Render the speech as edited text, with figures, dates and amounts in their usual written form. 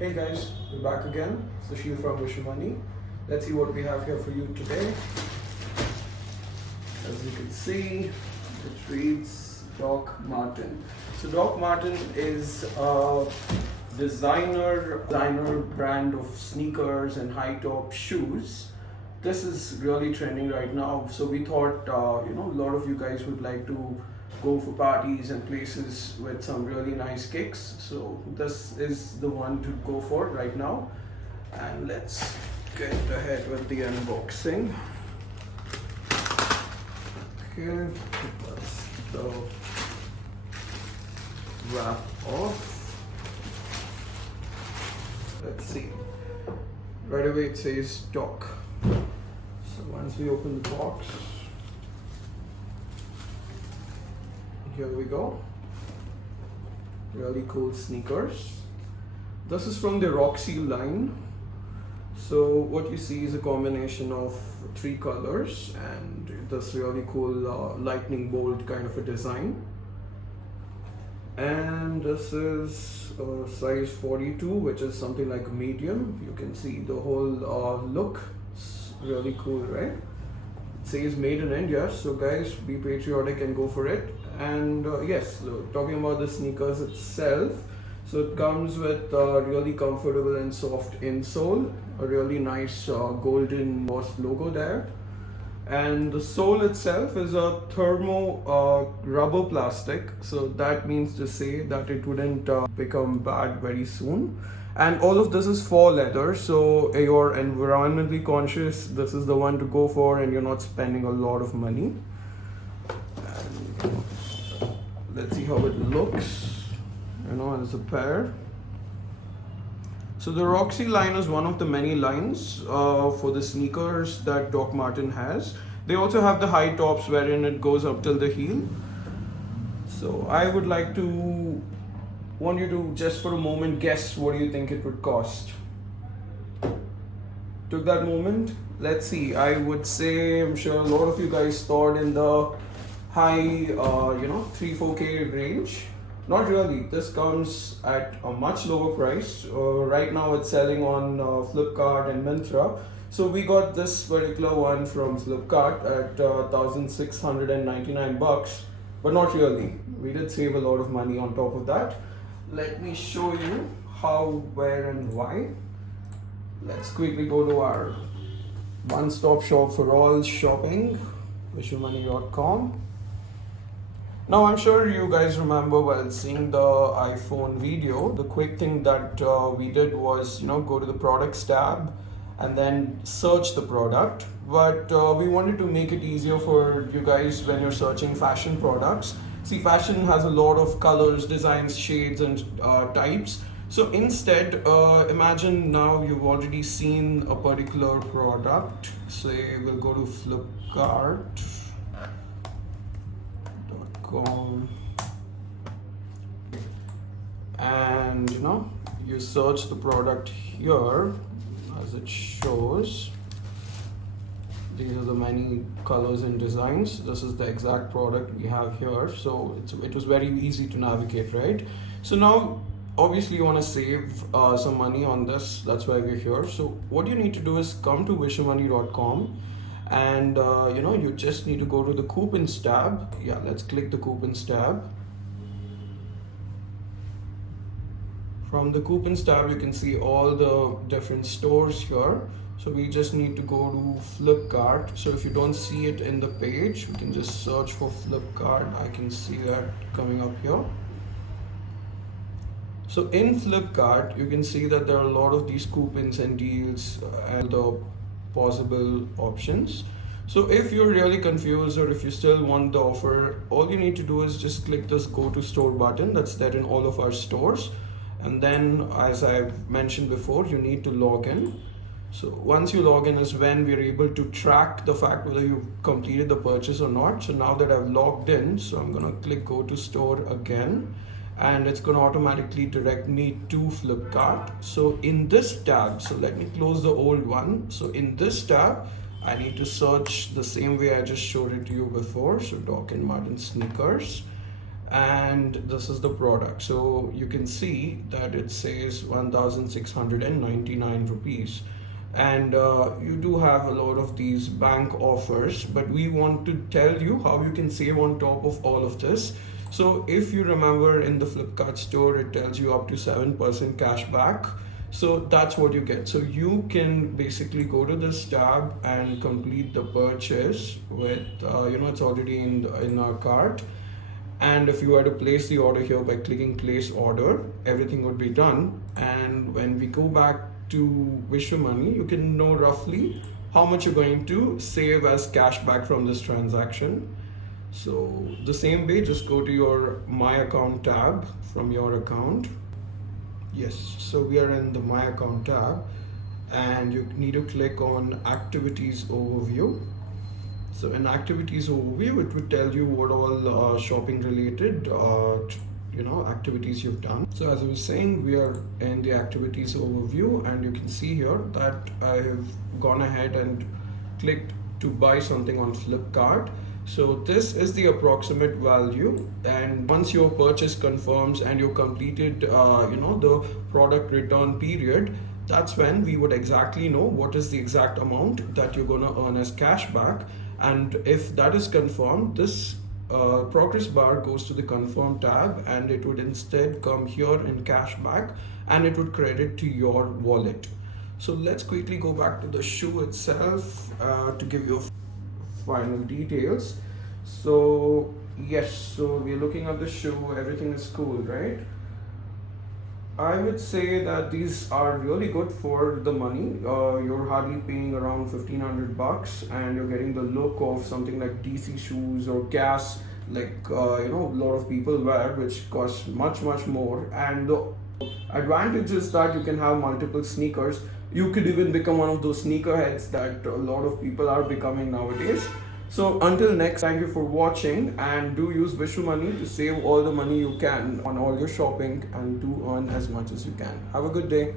Hey guys, we're back again. It's Sushil from Wish Money. Let's see what we have here for you today. As you can see, it reads Doc Marten. So Doc Marten is a designer brand of sneakers and high top shoes. This is really trending right now. So we thought, a lot of you guys would like to go for parties and places with some really nice kicks. So this is the one to go for right now. And let's get ahead with the unboxing. Okay, that's the wrap off. Let's see. Right away it says Doc. So once we open the box, here we go. Really cool sneakers. This is from the Roxy line. So what you see is a combination of 3 colors and this really cool lightning bolt kind of a design. And this is size 42, which is something like a medium. You can see the whole look. It's really cool, right? It says made in India, so guys, be patriotic and go for it. And yes, so talking about the sneakers itself, so it comes with a really comfortable and soft insole, a really nice golden embossed logo there, and the sole itself is a thermo rubber plastic, so that means to say that it wouldn't become bad very soon. And all of this is for leather, so you're environmentally conscious, this is the one to go for, and you're not spending a lot of money. And let's see how it looks, as a pair. So the Roxy line is one of the many lines for the sneakers that Doc Marten has. They also have the high tops wherein it goes up till the heel. So I would like to want you to just for a moment guess what do you think it would cost. Took that moment. Let's see. I would say, I'm sure a lot of you guys thought in the high 3-4K range. Not really. This comes at a much lower price. Right now it's selling on Flipkart and Myntra. So we got this particular one from Flipkart at 1,699 bucks, but not really. We did save a lot of money on top of that. Let me show you how, where and why. Let's quickly go to our one-stop shop for all shopping, wishyourmoney.com. Now I'm sure you guys remember while seeing the iPhone video, the quick thing that we did was go to the products tab and then search the product. But we wanted to make it easier for you guys when you're searching fashion products. See, fashion has a lot of colors, designs, shades and types. So instead, imagine now you've already seen a particular product. Say we'll go to Flipkart. And you search the product here as it shows. These are the many colors and designs. This is the exact product we have here, so it was very easy to navigate, right? So now obviously you want to save some money on this, that's why we're here. So what you need to do is come to wishyourmoney.com. And you just need to go to the coupons tab. Yeah, let's click the coupons tab. From the coupons tab you can see all the different stores here. So we just need to go to Flipkart. So if you don't see it in the page, we can just search for Flipkart. I can see that coming up here. So in Flipkart you can see that there are a lot of these coupons and deals and the possible options. So if you're really confused or if you still want the offer, all you need to do is just click this go to store button that's there in all of our stores, and then as I've mentioned before, you need to log in. So once you log in is when we're able to track the fact whether you've completed the purchase or not. So now that I've logged in, so I'm gonna click go to store again, and it's going to automatically direct me to Flipkart. So in this tab, so let me close the old one. So in this tab, I need to search the same way I just showed it to you before. So Doc Marten sneakers. and this is the product. So you can see that it says 1699 rupees, and you do have a lot of these bank offers, but we want to tell you how you can save on top of all of this. So if you remember, in the Flipkart store it tells you up to 7% cash back. So that's what you get. So you can basically go to this tab and complete the purchase with it's already in our cart. And if you were to place the order here by clicking place order, everything would be done. And when we go back to Wish Your Money, you can know roughly how much you're going to save as cashback from this transaction. So the same way, just go to your My Account tab from your account. Yes, so we are in the My Account tab, and you need to click on Activities Overview. So in Activities Overview, it would tell you what all shopping related activities you've done. So as I was saying, we are in the Activities Overview, and you can see here that I have gone ahead and clicked to buy something on Flipkart. So this is the approximate value, and once your purchase confirms and you completed the product return period, that's when we would exactly know what is the exact amount that you're going to earn as cashback. And if that is confirmed, this progress bar goes to the confirm tab, and it would instead come here in cashback, and it would credit to your wallet. So let's quickly go back to the shoe itself to give you final details. So yes, so we're looking at the shoe, everything is cool, right? I would say that these are really good for the money. You're hardly paying around 1500 bucks, and you're getting the look of something like DC shoes or gas, like a lot of people wear, which costs much more. And the advantage is that you can have multiple sneakers. You could even become one of those sneakerheads that a lot of people are becoming nowadays. So until next, thank you for watching, and do use Wish Your Money to save all the money you can on all your shopping and to earn as much as you can. Have a good day.